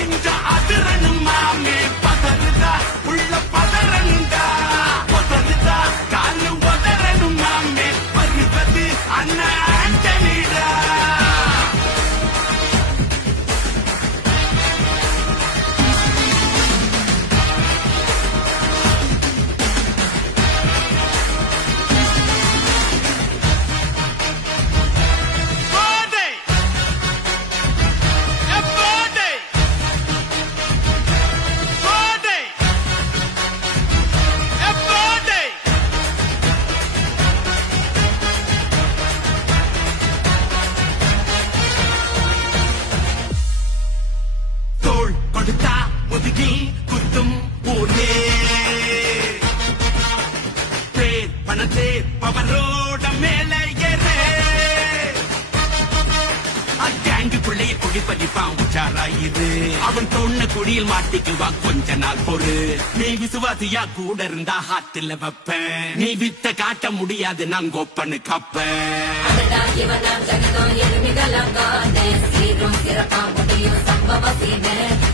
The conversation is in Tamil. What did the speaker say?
நெஞ்ச அதிரணும் மாமே பதறுதா உள்ள பதறனுண்டா பதறுதா காலு உதறணும் மாமே வருவது அண்ணா ஆண்டனிடா கொடுத்தா முதுகில் குத்தும் ஊரே பேர் பணத்தே பவரோட மேல ஏறே கேங்குக்குள்ளே குடிப்பதிப்பான் உச்சாராயிரு அவன் தொண்ண குடியில் மாட்டிக்குவான் கொஞ்ச நாள் பொறு நீ விசுவாசியா கூட இருந்தா ஹாத்துல வைப்பேன் நீ வித்த காட்ட முடியாது நான் கொப்பனு கப்பேன் சிறப்பா முடியும் சம்பவ செய்வேன்